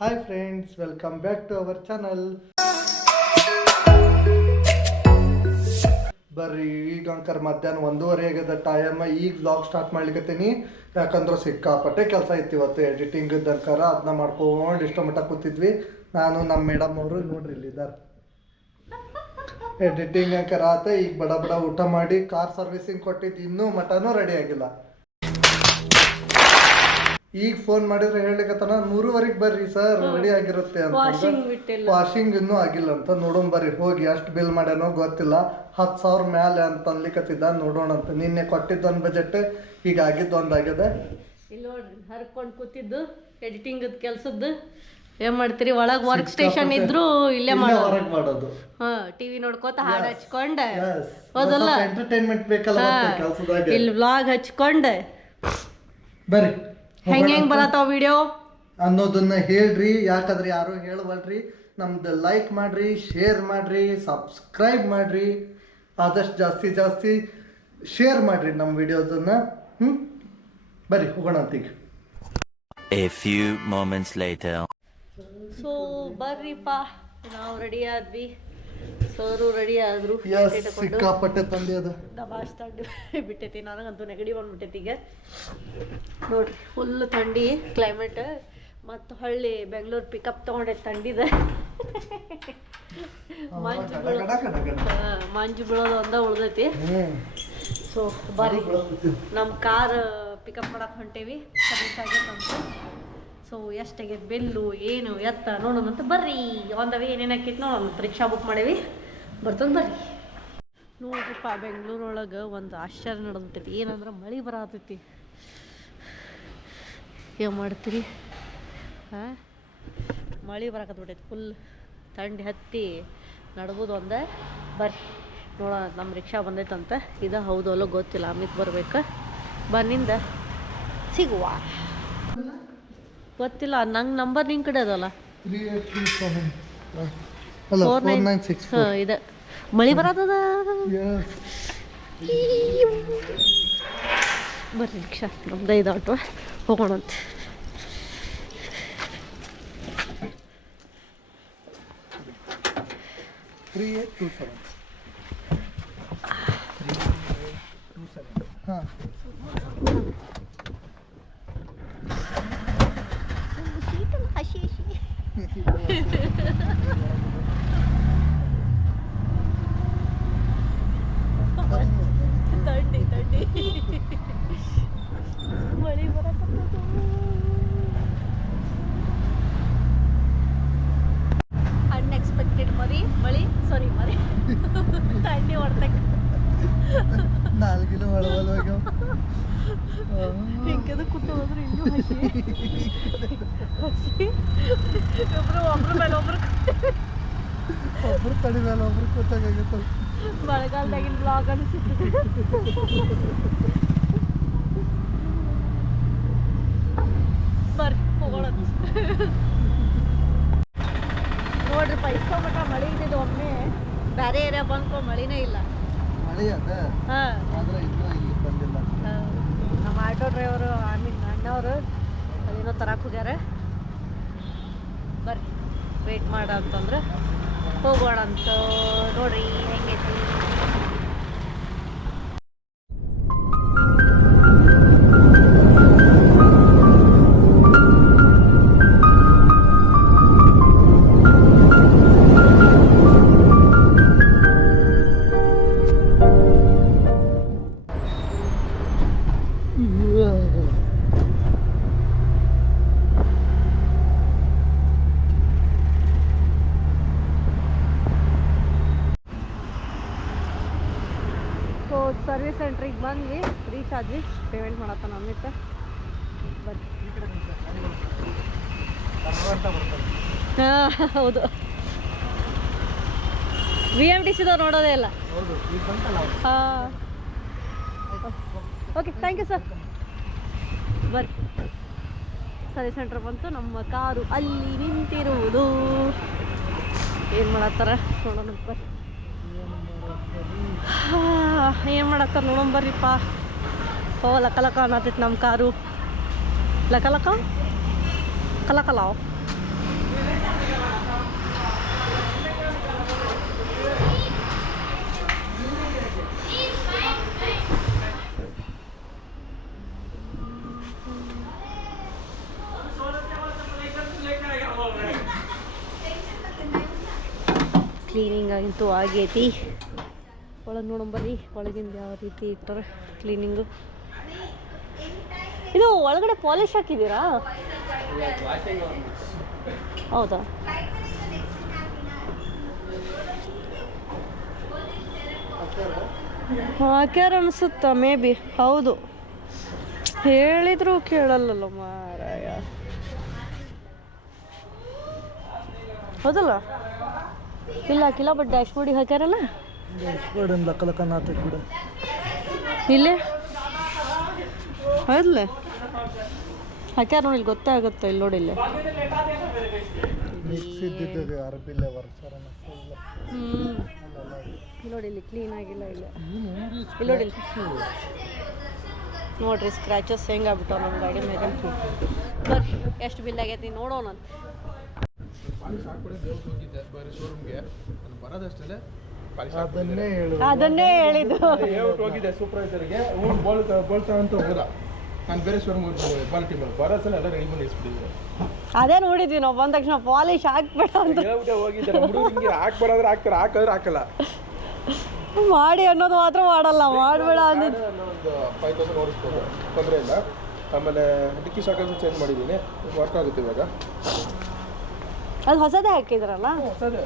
Hi friends, welcome back to our channel. ಬರ್ರಿ, ಈಗ ಅಂಕರ್ ಮಧ್ಯಾಹ್ನ 1:30 ಆಗ್ಯದ ಟೈಮ್. ಈಗ ವ್ಲಾಗ್ ಸ್ಟಾರ್ಟ್ ಮಾಡ್ಲಿಕ್ಕತ್ತೀನಿ. ಯಾಕಂದ್ರೆ ಸಿಕ್ಕಾಪಟ್ಟೆ ಕೆಲಸ ಐತಿ ಇವತ್ತು. ಎಡಿಟಿಂಗ್ ಇದ್ದಂಕಾರ ಅದನ್ನ ಮಾಡ್ಕೊಂಡು ಇಷ್ಟ ಮಟ್ಟ ಕೂತಿದ್ವಿ. ನಾನು ನಮ್ಮ ಮೇಡಮ್ ಅವರು ನೋಡ್ರಿ ಇಲ್ಲಿದ್ದಾರೆ. ಎಡಿಟಿಂಗ್ ಅಂಕರ್ ಆತ. ಈಗ ಬಡ ಬಡ ಊಟ ಮಾಡಿ ಕಾರ್ ಸರ್ವಿಸಿಂಗ್ ಕೊಟ್ಟಿದ್ದು, ಇನ್ನೂ ಮಟನೂ ರೆಡಿ ಆಗಿಲ್ಲ. ಈಗ ಫೋನ್ ಮಾಡಿದ್ರೆ ಹೇಳಿಕತ್ತಾನ 3:30 ಬರ್ರಿ ಸರ್, ರೆಡಿ ಆಗಿರುತ್ತೆ ಅಂತ. ವಾಷಿಂಗ್ ಇನ್ನೂ ಆಗಿಲ್ಲ ಅಂತ. ನೋಡೋಣ ಬರ್ರಿ, ಹೋಗಿ ಎಷ್ಟು ಬಿಲ್ ಮಾಡ್ಯಾನೋ ಗೊತ್ತಿಲ್ಲ. 10,000 ಮ್ಯಾಲೆ ಅಂತ ಅನ್ಲಿಕತ್ತಿದ್ದ. ನೋಡೋಣ ಅಂತ. ನಿನ್ನೆ ಕೊಟ್ಟಿದ್ದೊಂದು ಬಜೆಟ್, ಈಗ ಆಗಿದ್ದೊಂದು ಆಗ್ಯದ. ಇಲ್ಲಿ ನೋಡ್ರಿ, ಹರ್ಕೊಂಡು ಕೂತಿದ್ದು ಎಡಿಟಿಂಗ್ ಕೆಲ್ಸದ್ದು. ಏನ್ ಮಾಡ್ತೀರಿ, ಒಳಗ್ ವರ್ಕ್ ಸ್ಟೇಷನ್ ಇದ್ರು ಇಲ್ಲೇ ಮಾಡೋದು. ಟಿವಿ ನೋಡ್ಕೋತ ಹಾಡು ಹಚ್ಕೊಂಡ ಹೋದಲ್ಲ, ಎಂಟರ್ಟೈನ್ಮೆಂಟ್ ಬೇಕಲ್ಲ ಕೆಲಸದಾಗ. ಇಲ್ಲಿ ವ್ಲಾಗ್ ಹಚ್ಕೊಂಡ ಬರ್ರಿ ಹೆಂಗ್ ಬರತ್ತಾವ ವಿಡಿಯೋ ಅನ್ನೋದನ್ನ ಹೇಳ್ರಿ. ಯಾಕಂದ್ರೆ ಯಾರು ಹೇಳವಲ್ರಿ. ನಮ್ದು ಲೈಕ್ ಮಾಡ್ರಿ, ಶೇರ್ ಮಾಡ್ರಿ, ಸಬ್ಸ್ಕ್ರೈಬ್ ಮಾಡ್ರಿ. ಆದಷ್ಟು ಜಾಸ್ತಿ ಶೇರ್ ಮಾಡ್ರಿ ನಮ್ಮ ವಿಡಿಯೋಸನ್ನ. ಬರ್ರಿ ಹೋಗೋಣ ಅಂತೀಗ. A few moments later. So ಬರ್ರಿಪ್ಪ, ನಾವು ರೆಡಿ ಆದ್ವಿ, ಸರು ರೆಡಿ ಆದ್ರು. ಸಿಕ್ಕಾಪಟ್ಟೆ ತಂಡಿ ಅದ, ದಬಾಸ್ ತಂಡಿ ಬಿಟ್ಟೈತಿ. ನನಗಂತೂ ನೆಗಡಿ ಬಂದ್ಬಿಟ್ಟೈತಿ. ಈಗ ನೋಡ್ರಿ, ಫುಲ್ ಥಂಡಿ ಕ್ಲೈಮೇಟ್. ಮತ್ತು ಹಳ್ಳಿ ಬೆಂಗಳೂರು ಪಿಕಪ್ ತೊಗೊಂಡೈತಿ ಥಂಡಿದ. ಮಂಜು ಬೀಳೋದು ಒಂದ ಉಳ್ದೈತಿ. ಸೊ ಬರ್ರಿ, ನಮ್ಮ ಕಾರ್ ಪಿಕಪ್ ಮಾಡಕ್ಕೆ ಹೊಂಟೇವಿ. ಸರ್ವಿಸ್ ಆಗೈತಂತ. ಸೊ ಎಷ್ಟಾಗೈತೆ ಬೆಲ್ಲು ಏನು ಎತ್ತ ನೋಡೋಣಂತ. ಬರ್ರಿ ಒಂದವೇ ಏನೇನು ಆಕೈತಿ ನೋಡೋಣ. ರಿಕ್ಷಾ ಬುಕ್ ಮಾಡೇವಿ, ಬರ್ತಂದು ಬರ್ರಿ. ನೋಡ್ರಿಪ್ಪ, ಬೆಂಗಳೂರೊಳಗೆ ಒಂದು ಆಶ್ಚರ್ಯ ನಡೆದೈತಿ. ಏನಂದ್ರೆ ಮಳೆ ಬರತೈತಿ. ಏನು ಮಾಡ್ತೀರಿ, ಮಳೆ ಬರಕತ್ಬಿಟ್ಟೈತಿ. ಫುಲ್ ಥಂಡಿ ಹತ್ತಿ ನಡ್ಬೋದು ಒಂದೇ. ಬರ್ರಿ ನೋಡೋಣ. ನಮ್ಮ ರಿಕ್ಷಾ ಬಂದೈತಂತ. ಇದು ಹೌದು ಅಲ್ಲೋ ಗೊತ್ತಿಲ್ಲ. ಅಮಿತ್ ಬರ್ಬೇಕು. ಬನ್ನಿಂದ ಸಿಗುವ ಗೊತ್ತಿಲ್ಲ. ನಂಗೆ ನಂಬರ್ ನಿಂಗೆ ಕಡೆ ಅದಲ್ಲ. 4964. ಇದೆ. ಮಳೆ ಬರತ್ತದ. ಬರ್ರಿ, ರಿಕ್ಷಾ ನಮ್ದು ಇದು ಆಟೋ, ಹೋಗೋಣಂತೆ. ಹಾಂ, ತಂಡಿ ಮಳೆ ಬರಕತ್ತದ. ಅನ್ಎಕ್ಸ್ಪೆಕ್ಟೆಡ್ ಮರಿ ತಂಡಿ ಹೊಡ್ತಕ್ಕ. 4 ಕಿಲೋ ಹೊಳವಲ್ವಾಗ ಹಿಂಗದ ಕೂತು ಹೋದ್ರೆ ಇನ್ನೂ ಹಸಿ ಒಬ್ರು ಮೇಲೆ ಒಬ್ರು ತಡಿ ಮೇಲೆ ಒಬ್ರು ಕೂತಾಗೈತೆ. ಮಳೆಗಾಲದಾಗಿನ ಬ್ಲಾಗ್ ಅನಿಸುತ್ತೆ. ಬರ್ರಿ ಹೋಗೋಣ. ನೋಡ್ರಿಪ್ಪ, ಇಷ್ಟೋ ಮಟ್ಟ ಮಳೆ ಇದ್ದಿದ್ದು ಒಮ್ಮೆ ಬೇರೆ ಏರಿಯಾ ಬಂದ್ಕೊ ಮಳಿನೇ ಇಲ್ಲ. ಮಳೆ ಅದ, ಆದ್ರೆ ಇನ್ನೂ ಇಲ್ಲಿ ಬಂದಿಲ್ಲ. ನಮ್ಮ ಆಟೋ ಡ್ರೈವರು ಅಣ್ಣವರು ಅದೇನೋ ತರಕ್ಕೆ ಹೋಗ್ಯಾರ. ಬರ್ರಿ ವೇಟ್ ಮಾಡ ಅಂತಂದ್ರೆ ಹೋಗೋಣ ಅಂತ. ನೋಡ್ರಿ ಹೆಂಗೈತಿ. ಸರ್ವಿಸ್ ಸೆಂಟ್ರಿಗೆ ಬಂದ್ವಿ, ರೀಚ್ ಆದ್ವಿ. ಪೇಮೆಂಟ್ ಮಾಡತ್ತಾನ ಅಮಿತ್. ಹಾಂ ಹೌದು, VMTC ನೋಡೋದೇ ಇಲ್ಲ. ಹಾಂ, ಓಕೆ, ಥ್ಯಾಂಕ್ ಯು ಸರ್. ಬರ್ರಿ, ಸರ್ವಿಸ್ ಸೆಂಟ್ರ್ ಬಂತು. ನಮ್ಮ ಕಾರು ಅಲ್ಲಿ ನಿಂತಿರುವುದು. ಏನು ಮಾಡತ್ತಾರ ನೋಡೋಣ. ಬರ್ರಿ, ಏನು ಮಾಡತ್ತಾರ ನೋಡೋಣ ಬರ್ರಿಪ್ಪ. ಲಕ ಅನ್ನತೈತಿ ನಮ್ಮ ಕಾರು. ಲಕ ಕಲಕಲಾವ್ ಕ್ಲೀನಿಂಗ್ ಅಂತೂ ಆಗೈತಿ. ಒಳಗೆ ನೋಡಂಬರ್ರಿ ಒಳಗಿಂದ ಯಾವ ರೀತಿ ಇಟ್ಟಾರೆ ಕ್ಲೀನಿಂಗು. ಇದು ಒಳಗಡೆ ಪಾಲಿಶ್ ಹಾಕಿದ್ದೀರಾ? ಹೌದಾ? ಹಾಕ್ಯಾರ ಅನಿಸುತ್ತ ಮೇ ಬಿ. ಹೌದು, ಹೇಳಿದ್ರು ಕೇಳಲ್ಲಲ್ಲ ಮಾರಾಯ. ಹೌದಲ್ಲ? ಇಲ್ಲ ಹಾಕಿಲ್ಲ, ಬಟ್ ಡ್ಯಾಶ್ ಬೋರ್ಡಿಗೆ ಹಾಕ್ಯಾರಲ್ಲ. ಇಲ್ಲೇ ಹೌದಲ್ಲ ಹಾಕ್ಯಾರ ನೋಡಿ, ಇಲ್ಲಿ ಗೊತ್ತಾಗುತ್ತೆ. ಇಲ್ಲಿ ನೋಡಿ, ಇಲ್ಲಿ ನೋಡಿ, ಇಲ್ಲಿ ಕ್ಲೀನ್ ಆಗಿಲ್ಲ. ಇಲ್ಲ ಇಲ್ಲಿ ನೋಡಿ, ನೋಡ್ರಿ ಸ್ಕ್ರ್ಯಾಚಸ್ ಹೆಂಗಾಗ್ಬಿಟ್ಟವ ನಮ್ಮ ಗಾಡಿ ಮೇಲೆ. ಬರ್ರಿ ಎಷ್ಟು ಬಿಲ್ ಆಗೈತಿ ನೋಡೋಣ. ಅದನ್ನೇ ಹೇಳಿದ್ದು. ಹೋಗಿದೆ ಸೂಪರ್ವೈಸರ್ಗೆ, ಬೋಲ್ತಾ ಅಂತ ಹೋದ. ನಾನು ಬೇರೆ ಶೋರೂಮ್ ಕ್ವಾಲಿಟಿ ಬರೋಸಲ ಎಲ್ಲ ರೆಡಿ ಮಾಡಿ ಇಸ್ಬಿಟ್ಟಿದ್ದೆ. ಅದೇ ನೋಡಿದ್ವಿ ನಾವು ಬಂದ ತಕ್ಷಣ, ಪಾಲಿಶ್ ಹಾಕ್ಬೇಡ ಅಂತ ಹೋಗಿದ್ದಾರೆ. ಹಿಂಗೆ ಹಾಕ್ಬೇಡಂದ್ರೆ ಹಾಕ್ತಾರೆ, ಹಾಕಿದ್ರೆ ಹಾಕಲ್ಲ. ಮಾಡಿ ಅನ್ನೋದು ಮಾತ್ರ ಮಾಡಲ್ಲ. ಮಾಡಬೇಡ ಅಂದಿದ್ದು ಒಂದು 5000 ಓಡಿಸ್ಬೋದು, ತೊಂದರೆ ಇಲ್ಲ. ಆಮೇಲೆ ಡಿಕ್ಕಿ ಶಾಕಲ್ಸ್ ಚೇಂಜ್ ಮಾಡಿದ್ದೀನಿ, ವರ್ಕ್ ಆಗುತ್ತೆ ಇವಾಗ. ಅದು ಹೊಸದೇ ಹಾಕಿದ್ರಲ್ಲ? ಹೊಸದೇ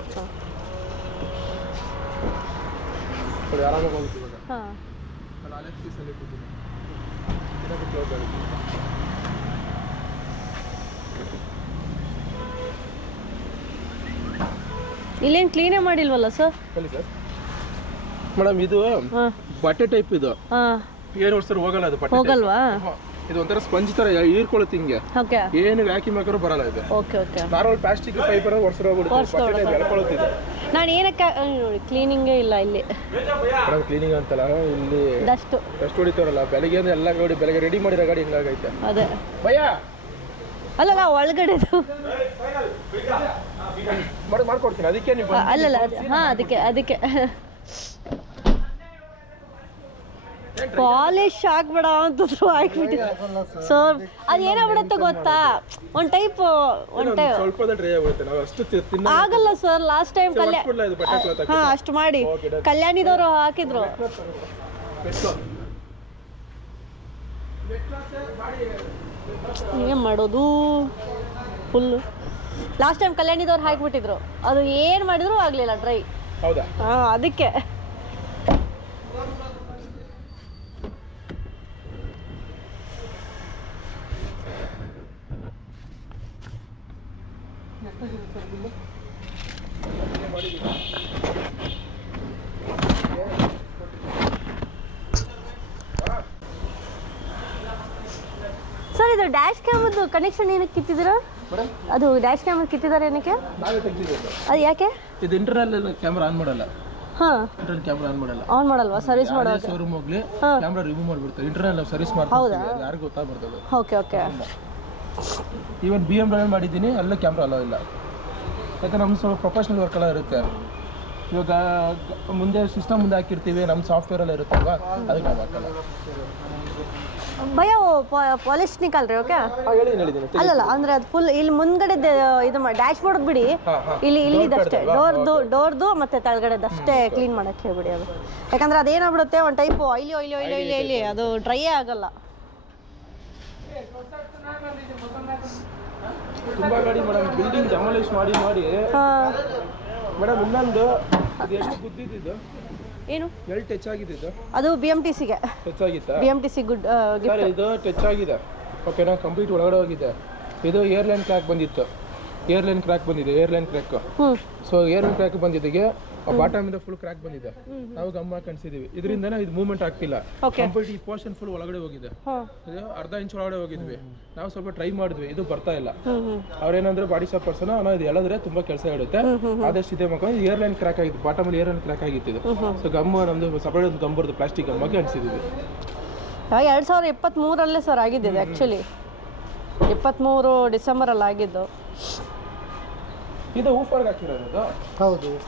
ಆರಾಮಾಗಿ ಹೋಗುತ್ತೆ ಇವಾಗ. ಹಾಂ, ನಾನು ಅಲೆಕ್ಸ್ ಪೀಸಲ್ಲಿ ಕೂತೀನಿ, ಇದಕ್ಕೆ ಕ್ಲೋಸ್ ಆಗುತ್ತೆ. ಇಲ್ಲೇನು ಕ್ಲೀನೇ ಮಾಡಿಲ್ವಲ್ಲ ಸರ್? ಹೇಳಿ ಸರ್. ಮೇಡಮ್ ಇದು ಬಟ್ಟೆ ಟೈಪ್, ಇದು ಹಾಂ, ಏನು ವರ್ಷ ಹೋಗಲ್ಲ, ಅದು ಬಟ್ಟೆ ಹೋಗಲ್ವಾ? ಇದು ಒಂಥರ ಸ್ಪಂಜ್ ತರ ಹೀರ್ಕೊಳ್ಳುತ್ತೆ ಹಿಂಗೆ. ಓಕೆ ಏನು ವ್ಯಾಕ್ಯೂಮ್ ಹಾಕಿದ್ರು ಬರಲ್ಲ ಇದು. Okay okay. Normal plastic Piper ವರ್ಷ ಎಳ್ಕೊಳ್ಳುತ್ತಿದೆ. ನಾನು ಏನಕ್ಕೆ ನೋಡಿ ಕ್ಲೀನಿಂಗೇ ಇಲ್ಲ ಇಲ್ಲಿ. ಮೇಡಮ್ ಕ್ಲೀನಿಂಗ್ ಅಂತಲ್ಲ, ಇಲ್ಲಿ ಡಸ್ಟ್ ಹೊಡಿತಾರಲ್ಲ ಬೆಳಗ್ಗೆ ಅಂದ್ರೆ ಎಲ್ಲ ನೋಡಿ, ಬೆಳಗ್ಗೆ ರೆಡಿ ಮಾಡಿರೋ ಗಾಡಿ ಹಿಂಗಾಗೈತೆ. ಅದೇ ಭಯ ಅಲ್ಲಲ್ಲ ಒಳಗಡೆದು ಮಾಡ್ಕೊಡ್ತೀನಿ, ಅದಕ್ಕೆ ನೀವು ಅಲ್ಲಲ್ಲ. ಹಾಂ, ಅದಕ್ಕೆ ಪಾಲಿಶ್ ಹಾಕ್ಬೇಡ ಅಂತಂದ್ರು ಹಾಕ್ಬಿಟ್ಟಿದ್ರು ಸರ್. ಅದು ಏನಾಗ್ಬಿಡುತ್ತೆ ಗೊತ್ತಾ, ಒಂದು ಟೈಪ್ ಸ್ವಲ್ಪ ಡ್ರೈ ಆಗುತ್ತೆ. ನಾವು ಅಷ್ಟು ಆಗಲ್ಲ ಸರ್. ಲಾಸ್ಟ್ ಟೈಮ್ ಹಾಂ ಅಷ್ಟು ಮಾಡಿ ಕಲ್ಯಾಣಿದವರು ಹಾಕಿದ್ರು. ಏನು ಮಾಡೋದು, ಫುಲ್ಲು ಲಾಸ್ಟ್ ಟೈಮ್ ಕಲ್ಯಾಣಿದವ್ರು ಹಾಕಿಬಿಟ್ಟಿದ್ರು. ಅದು ಏನು ಮಾಡಿದ್ರು ಆಗಲಿಲ್ಲ ಡ್ರೈ. ಹೌದಾ? ಹಾಂ, ಅದಕ್ಕೆ ಸರ್ ಇದು ಡ್ಯಾಶ್ ಕ್ಯಾಮದ್ದು ಕನೆಕ್ಷನ್ ಏನಕ್ಕೆ ಕಿತ್ತಿದ್ದೀರಾ? ಅದು ಡ್ಯಾಶ್ ಕ್ಯಾಮರಾ ಕಿತ್ತಿದ್ದಾರೆ ಏನಕ್ಕೆ? ನಾವೇ ತೆಗ್ದಿದ್ದೀವಿ. ಅದು ಯಾಕೆ? ಇದು ಇಂಟರ್ನಲ್ ಕ್ಯಾಮ್ರಾ ಆನ್ ಮಾಡಲ್ಲ. ಹಾಂ, ಇಂಟರ್ನಲ್ ಕ್ಯಾಮ್ರಾ ಆನ್ ಮಾಡಲ್ಲ. ಆನ್ ಮಾಡಲ್ವಾ? ಸರ್ವಿಸ್ ಮಾಡೋದು ಶೋರೂಮ್ ಹೋಗ್ಲಿ ಕ್ಯಾಮ್ರಾ ರಿಮೂವ್ ಮಾಡಿಬಿಡ್ತಾರೆ. ಇಂಟರ್ನಲ್ ನಾವು ಸರ್ವಿಸ್ ಮಾಡ್ತೀವಿ, ಯಾರಿಗೂ ಗೊತ್ತಾಗ್ಬರ್ತದೆ. Okay okay. ಈವನ್ BMW ಮಾಡಿದ್ದೀನಿ, ಅಲ್ಲೂ ಕ್ಯಾಮ್ರಾ ಅಲೋ ಇಲ್ಲ. ಯಾಕಂದ್ರೆ ನಮ್ಮ ಸ್ವಲ್ಪ ಪ್ರೊಫೆಷ್ನಲ್ ವರ್ಕ್ ಎಲ್ಲ ಇರುತ್ತೆ. ಇವಾಗ ಮುಂದೆ ಸಿಸ್ಟಮ್ ಮುಂದೆ ಹಾಕಿರ್ತೀವಿ, ನಮ್ಮ ಸಾಫ್ಟ್ವೇರ್ ಎಲ್ಲ ಇರುತ್ತಲ್ವಾ, ಅದಕ್ಕೆ ನಾವು ಹಾಕಲ್ಲ. ಭಯ ಪಾಲಿಶ್ ನಿಕಲ್ರಿ. ಓಕೆ, ಅಲ್ಲಲ್ಲ ಅಂದ್ರೆ ಅದು ಫುಲ್ ಇಲ್ಲಿ ಮುಂದ್ಗಡೆ ಇದು ಡ್ಯಾಶ್ ಬೋರ್ಡ್ ಬಿಡಿ, ಇಲ್ಲಿದಷ್ಟೇ ಡೋರ್ದು ಮತ್ತೆ ತೆಳಗಡೆದಷ್ಟೇ ಕ್ಲೀನ್ ಮಾಡಕ್ಕೆ ಹೇಳ್ಬಿಡಿ. ಅದು ಯಾಕಂದ್ರೆ ಅದೇನಾಗ್ಬಿಡುತ್ತೆ, ಒಂದು ಟೈಪ್ ಆಯ್ಲಿ ಅದು ಡ್ರೈ ಆಗಲ್ಲ. ತುಂಬಾ ಗಾಡಿ ಮೇಡಮ್ ಬಿಲ್ಡಿಂಗ್ ಡೆಮಾಲಿಷ್ ಮಾಡಿ ಮೇಡಮ್ ಇನ್ನೊಂದು ಇದು ಎಷ್ಟು ಗುದ್ದಿದ್ದು ಏನು ಎಲ್ಲಿ ಟಚ್ ಆಗಿದ್ದು? ಅದು BMTCಗೆ ಟಚ್ ಆಗಿತ್ತಾ? BMTC ಗುಡ್ ಸರ್ ಇದು ಟಚ್ ಆಗಿದೆ. ಓಕೆನಾ, ಕಂಪ್ಲೀಟ್ ಒಳಗಡೆ ಹೋಗಿದೆ. ಇದು ಏರ್ಲೈನ್ ಕ್ರ್ಯಾಕ್ ಬಂದಿತ್ತು, ಏರ್ಲೈನ್ ಕ್ರ್ಯಾಕ್ ಬಂದಿದೆ, hairline crack. So hairline crack ಬಂದಿದ್ದಕ್ಕೆ ಬಾಟಮ್ ಇಂದ ಫುಲ್ ಕ್ರ್ಯಾಕ್ ಬಂದಿದೆ. ನಾವು ಗಮ್ಮ ಕಣ್ಸಿದೀವಿ, ಇದರಿಂದನೇ ಇದು ಮೂವ್ಮೆಂಟ್ ಆಗ್ತಿಲ್ಲ. ಕಂಪ್ಲೀಟ್ ಈ ಪೋರ್ಷನ್ ಫುಲ್ ಒಳಗಡೆ ಹೋಗಿದೆ. ಇದು ಅರ್ಧ ಇಂಚ್ ಒಳಗಡೆ ಹೋಗಿದ್ವಿ. ನಾವು ಸ್ವಲ್ಪ ಟ್ರೈ ಮಾಡಿದ್ವಿ, ಇದು ಬರ್ತಾ ಇಲ್ಲ. ಅವ್ರೇನಂದ್ರೆ ಬಾಡಿ ಶಾಪ್ ಪರ್ಸನ್ ಇದು ಹೇಳಿದ್ರೆ ತುಂಬಾ ಕೆಲಸ ಇಡುತ್ತೆ, ಆದಷ್ಟು ಇದೆ ಮಕ್ಕ. ಏರ್ಲೈನ್ ಕ್ರ್ಯಾಕ್ ಆಗಿತ್ತು, ಬಾಟಮ್ ಅಲ್ಲಿ ಏರ್ಲೈನ್ ಕ್ರ್ಯಾಕ್ ಆಗಿತ್ತು ಇದು. ಸೊ ಗಮ್ಮ ನಮ್ದು ಸಪರೇಟ್ ಒಂದು ಗಮ್ ಬರುತ್ತೆ, ಪ್ಲಾಸ್ಟಿಕ್ ಗಮ್ಮಗೆ ಅನ್ಸಿದ್ವಿ. 2023 ಸರ್ ಆಗಿದ್ದು ಆ್ಯಕ್ಚುಲಿ. 23 ಡಿಸೆಂಬರಲ್ಲಿ ಆಗಿದ್ದು. ಇದು ಊಫರ್ಗೆ ಹಾಕಿರೋದು?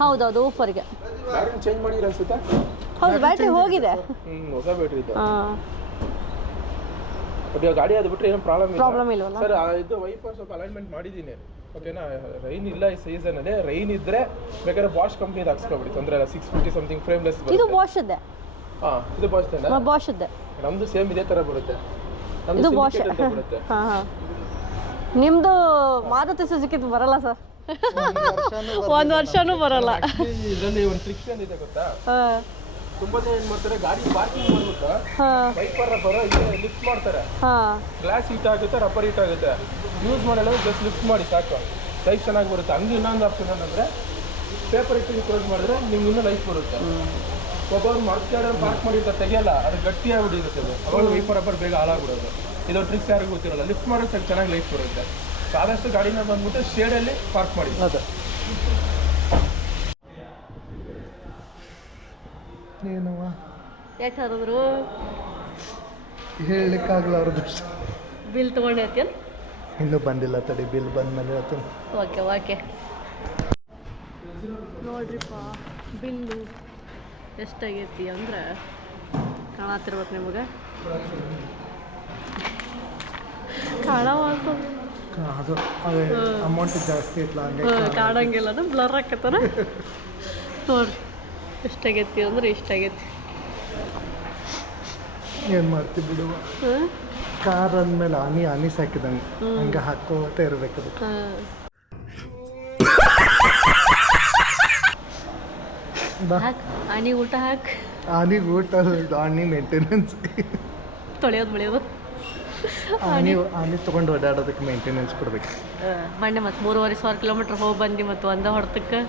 ಹೌದೌದು, ಊಫರ್ಗೆ. ಬ್ಯಾಟ್ರಿ ಚೇಂಜ್ ಮಾಡಿದ್ರೆ ಅನ್ಸುತ್ತಾ? ಹೌದು, ಬ್ಯಾಟ್ರಿ ಹೋಗಿದೆ. ಹೊಸ ಬ್ಯಾಟ್ರಿ ಇದು. ಬಟ್ ಗಾಡಿ ಅದು ಬಿಟ್ಟರೆ ಏನು ಪ್ರಾಬ್ಲಮ್ ಇಲ್ವಲ್ಲ ಸರ್. ಇದು ವೈಪರ್ ಸ್ವಲ್ಪ ಅಲೈನ್ಮೆಂಟ್ ಮಾಡಿದ್ದೀನಿ, ಓಕೆನಾ. ರೈನ್ ಇಲ್ಲ ಈ ಸೀಸನಲ್ಲಿ. ರೈನ್ ಇದ್ರೆ ಬೇಕಾದ್ರೆ ಬಾಷ್ ಕಂಪ್ನಿದು ಹಾಕ್ಸ್ಕೊಬಿಡಿ, ತೊಂದರೆ ಇಲ್ಲ. 650 ಸಮಥಿಂಗ್ ಫ್ರೇಮ್ಲೆಸ್ ಇದು ಬರುತ್ತೆ. ಬಾಷ್ದೆ. ಹಾಂ, ಇದು ಬಾಷ್ ತಾನೆ? ಬಾಷ್ದೆ. ನಮ್ದು ಸೇಮ್ ಇದೇ ಥರ ಬರುತ್ತೆ. ಇದು ಬಾಷ್. Syndicate ಅಂತ ಬರುತ್ತೆ. ಹಾಂ. ನಿಮ್ಮದು ಮಾರುತಿ ಸುಜುಕಿದು ಬರಲ್ಲ ಸರ್. ಒಂದು ವರ್ಷನೂ ಬರಲ್ಲ. ಇದರಲ್ಲಿ ಒಂದು ಟ್ರಿಕ್ಸ್ ಏನಿದೆ ಗೊತ್ತಾ? ತುಂಬಾ ಜನ ಏನ್ ಮಾಡ್ತಾರೆ, ಗಾಡಿ ಪಾರ್ಕಿಂಗ್ ಮಾಡ್ಬಿಟ್ಟು ವೈಪರ್ ರಬ್ಬರ್ ಲಿಫ್ಟ್ ಮಾಡ್ತಾರೆ. ಗ್ಲಾಸ್ ಹೀಟ್ ಆಗುತ್ತೆ, ರಬ್ಬರ್ ಹೀಟ್ ಆಗುತ್ತೆ. ಯೂಸ್ ಮಾಡಲ್ಲ, ಜಸ್ಟ್ ಲಿಫ್ಟ್ ಮಾಡಿ ಸಾಕು, ಲೈಫ್ ಚೆನ್ನಾಗಿ ಬರುತ್ತೆ. ಹಂಗೆ ಇನ್ನೊಂದು ಆಪ್ಷನ್ ಏನಂದ್ರೆ ಪೇಪರ್ ಇಟ್ಟು ಕ್ಲೋಸ್ ಮಾಡಿದ್ರೆ ನಿಮ್ಗೆ ಇನ್ನೂ ಲೈಫ್ ಬರುತ್ತೆ. ಒಬ್ಬರು ಮರ್ಸ್ಕಾಡ ಪಾರ್ಕ್ ಮಾಡಿರ್ತಾರೆ, ತೆಗಿಯಲ್ಲ, ಅದು ಗಟ್ಟಿ ಆಗ್ಬಿಟ್ಟಿರುತ್ತೆ. ಅದು ಅವಾಗ ವೈಪರ್ ರಬ್ಬರ್ ಬೇಗ ಹಾಳಾಗ್ಬಿಡೋದು. ಇದೊಂದು ಟ್ರಿಕ್ಸ್ ಯಾರಿಗೂ ಗೊತ್ತಿರಲ್ಲ. ಲಿಫ್ಟ್ ಮಾಡೋದು ಸ್ವಲ್ಪ ಚೆನ್ನಾಗಿ ಲೈಫ್ ಬರುತ್ತೆ. ಆದಷ್ಟು ಗಾಡಿನ ಬಂದ್ಬಿಟ್ಟು ಶೇಡಲ್ಲಿ ಪಾರ್ಕ್ ಮಾಡಿ. ಅದೇ ಏನವ ಎಷ್ಟು ಹರಿದ್ರು ಹೇಳಲಿಕ್ಕಾಗಲಾರ್ದು. ಬಿಲ್ ತೊಗೊಂಡೈತಿ. ಇನ್ನೂ ಬಂದಿಲ್ಲ, ತಡಿ ಬಿಲ್ ಬಂದ್ಮೇಲೆ ಹೇಳ್ತೀನಿ. ಓಕೆ ನೋಡ್ರಿಪ್ಪ, ಬಿಲ್ಲು ಎಷ್ಟಾಗೈತಿ ಅಂದ್ರೆ ಕಾಣತ್ತಿರ್ಬೇಕು ನಿಮಗೆ. ಕಾಣವಾಗ್ತು, ಅದು ಅಮೌಂಟ್ ಜಾಸ್ತಿ ಐತ್ಲ, ಹಂಗೆ ಕಾಣಂಗಿಲ್ಲ, ಅದು ಬ್ಲರ್ ಆಕತ್ತಾನ. ನೋಡ್ರಿ ಎಷ್ಟಾಗೈತಿ ಅಂದ್ರೆ ಇಷ್ಟಾಗೈತಿ. ಏನು ಮಾಡ್ತೀವಿ ಬಿಡುವ. ಕಾರ್ ಅಂದಮೇಲೆ ಆನಿ ಸಾಕಿದಂಗೆ ಹಂಗೆ ಹಾಕೋತ ಇರ್ಬೇಕದು. ಆನಿ ಊಟ ಹಾಕ್, ಆನಿಗೆ ಊಟ, ಆನಿ ಮೇಂಟೆನೆನ್ಸ್, ತೊಳೆಯೋದು ಬೆಳೆಯೋದು. ಆನಿ ತೊಗೊಂಡು ಓಡಾಡೋದಕ್ಕೆ ಮೇಂಟೆನೆನ್ಸ್ ಕೊಡ್ಬೇಕು. ಮೊನ್ನೆ ಮತ್ತು 3,500 ಕಿಲೋಮೀಟ್ರ್ ಹೋಗಿ ಬಂದು ಮತ್ತು ಒಂದೇ ಹೊಡೆತಕ್ಕೆ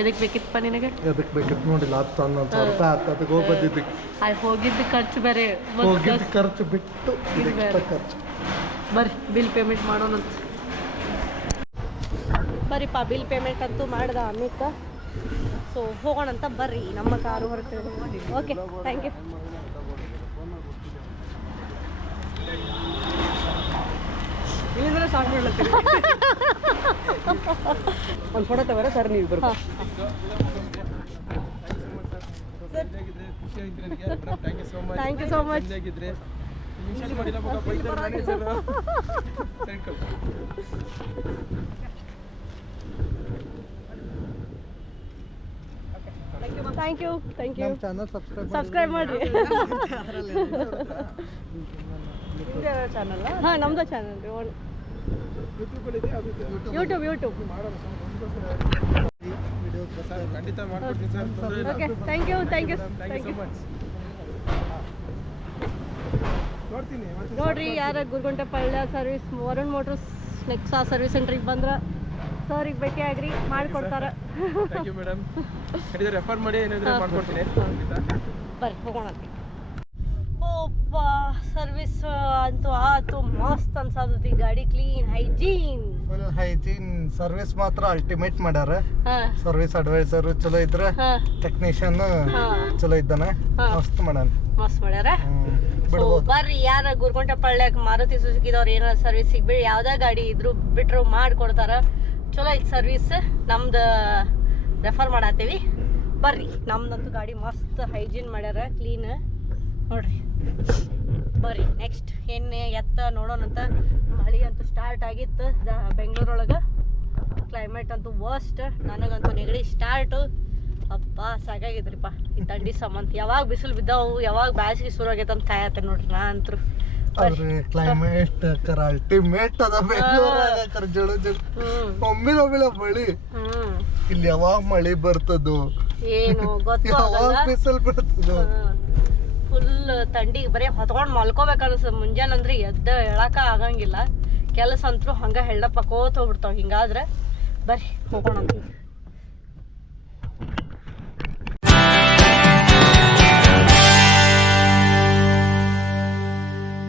ಎದಕ್ಕೆ ಬೇಕಿತ್ತಪ್ಪ ನಿನಗೆ? ಅದಕ್ಕೆ ಬೇಕಿತ್ತು ನೋಡಿಲ್ಲ, 10,000 ರೂಪಾಯಿ ಆಯ್ತು ಅದಕ್ಕೆ ಹೋಗಿ ಬಂದಿದ್ದಕ್ಕೆ. ಅಲ್ಲಿ ಹೋಗಿದ್ದು ಖರ್ಚು ಬೇರೆ, ಹೋಗಿದ್ದು ಖರ್ಚು ಬಿಟ್ಟು ಎಕ್ಸ್ಟ್ರಾ ಖರ್ಚು. ಬರ್ರಿ ಬಿಲ್ ಪೇಮೆಂಟ್ ಮಾಡೋಣಂತ. ಬರ್ರಿಪ್ಪ, ಬಿಲ್ ಪೇಮೆಂಟ್ ಅಂತೂ ಮಾಡ್ದ ಅಮಿತ. ಸೊ ಹೋಗೋಣಂತ ಬರ್ರಿ, ನಮ್ಮ ಕಾರು ಹೊರಟು. Okay, thank you. ಇಲ್ಲಿಂದ್ರೆ ಸ್ಟಾರ್ಟ್ ಮಾಡ್ಲತ್ತೀರಿ. ಒಂದು ಫೋಟೋ ತಗೋರ ಸರ್, ನೀವು ಬರ್ಬೇಕು. Thank you so much. Thank you ನಮ್ಮ ಚಾನಲ್ ಸಬ್ಸ್ಕ್ರೈಬ್ ಮಾಡಿರಿ. ಚಾನಲ್ ಹಾಂ, ನಮ್ಮದು ಚಾನಲ್ ರೀ. ಯೂಟ್ಯೂಬ್. ಖಂಡಿತ ಮಾಡ್ಕೊಡ್ತೀನಿ ಸರ್. Okay, thank you. ನೋಡ್ರಿ, ಯಾರ Guruguntepalya service Varun Motors Nexa service ಸೆಂಟ್ರಿಗೆ ಬಂದ್ರೆ ಸರಿಗೆ ಭೇಟಿ ಆಗ್ರಿ, ಮಾಡಿಕೊಡ್ತಾರೆ. Thank you madam. ರೆಫರ್ ಮಾಡಿ, ಏನಾದರೂ ಮಾಡ್ಕೊಡ್ತೀನಿ. ಬರ್ರಿ ಹೋಗೋಣ. ಓಪ್ಪ, ಸರ್ವಿಸ್ ಅಂತೂ ಆತು, ಮಸ್ತ್ ಅನ್ಸತೈತಿ. ಗಾಡಿ ಕ್ಲೀನ್, ಫುಲ್ ಹೈಜೀನ್. ಸರ್ವಿಸ್ ಮಾತ್ರ ಅಲ್ಟಿಮೇಟ್ ಮಾಡ್ಯಾರ. ಹಾಂ, ಸರ್ವಿಸ್ ಅಡ್ವೈಸರ್ ಚಲೋ ಇದ್ರೆ, ಟೆಕ್ನಿಷಿಯನ್ ಚಲೋ ಇದ್ದಾನೆ, ಮಸ್ತ್ ಮಾಡ್ಯಾರ. ಬರ್ರಿ, ಯಾರ ಗುರುಗುಂಟೆಪಾಳ್ಯಕ್ಕೆ ಮಾರುತಿ ಸುಜುಕಿದವ್ರು ಏನಾರ ಸರ್ವಿಸ್ ಸಿಗ್ಬೇಡಿ, ಯಾವ್ದೇ ಗಾಡಿ ಇದ್ರು ಬಿಟ್ರು ಮಾಡಿಕೊಡ್ತಾರ. ಚಲೋ ಐತಿ ಸರ್ವಿಸ್. ನಮ್ದು ರೆಫರ್ ಮಾಡತ್ತೀವಿ, ಬರ್ರಿ. ನಮ್ದಂತೂ ಗಾಡಿ ಮಸ್ತ್ ಹೈಜೀನ್ ಮಾಡ್ಯಾರ, ಕ್ಲೀನ್. ನೋಡ್ರಿ, ಬರ್ರಿ ನೆಕ್ಸ್ಟ್ ಏನು ಎತ್ತ ನೋಡೋಣಂತ. ಮಳೆ ಅಂತೂ ಸ್ಟಾರ್ಟ್ ಆಗಿತ್ತು ಬೆಂಗಳೂರೊಳಗೆ. ಕ್ಲೈಮೇಟ್ ಅಂತೂ ವರ್ಸ್ಟ್. ನನಗಂತೂ ನೆಗಡಿ ಸ್ಟಾರ್ಟು. ಅಪ್ಪ ಸಾಕಾಗಿದ್ರಿಪ್ಪ ಈ ಥಂಡಿ ಸಂಬಂಧ. ಯಾವಾಗ ಬಿಸಿಲು ಬಿದ್ದಾವು, ಯಾವಾಗ ಬ್ಯಾಸಿಗೆ ಶುರು ಆಗೈತೆ ಅಂತ ಕಾಯತ್ತೆ ನೋಡ್ರಿ. ನಾ ಅಂತೂ ಕ್ಲೈಮೇಟ್ ಅಲ್ಟಿಮೇಟ್ ಅದ ಬೆಂಗಳೂರಾಗ. ಒಮ್ಮಿದೊಮ್ಮಿಳ ಮಳಿ, ಇಲ್ಲಿ ಯಾವಾಗ ಮಳಿ ಬರ್ತದೋ ಏನು ಗೊತ್ತು, ಯಾವಾಗ ಬಿಸಿಲು ಬರ್ತದೋ. ಫುಲ್ ಥಂಡಿಗೆ ಬರೀ ಹೊತ್ಕೊಂಡು ಮಲ್ಕೋಬೇಕು ಅನ್ಸದ್. ಮುಂಜಾನೆ ಅಂದ್ರೆ ಎದ್ದು ಹೇಳಕ ಆಗಂಗಿಲ್ಲ. ಕೆಲಸ ಅಂತೂ ಹಂಗೆ ಹೆಳ್ಳಪ್ಪಕೋತ ಹೋಗ್ಬಿಡ್ತಾವ. ಹಿಂಗಾದ್ರೆ ಬರ್ರಿ ಹೋಗೋಣ.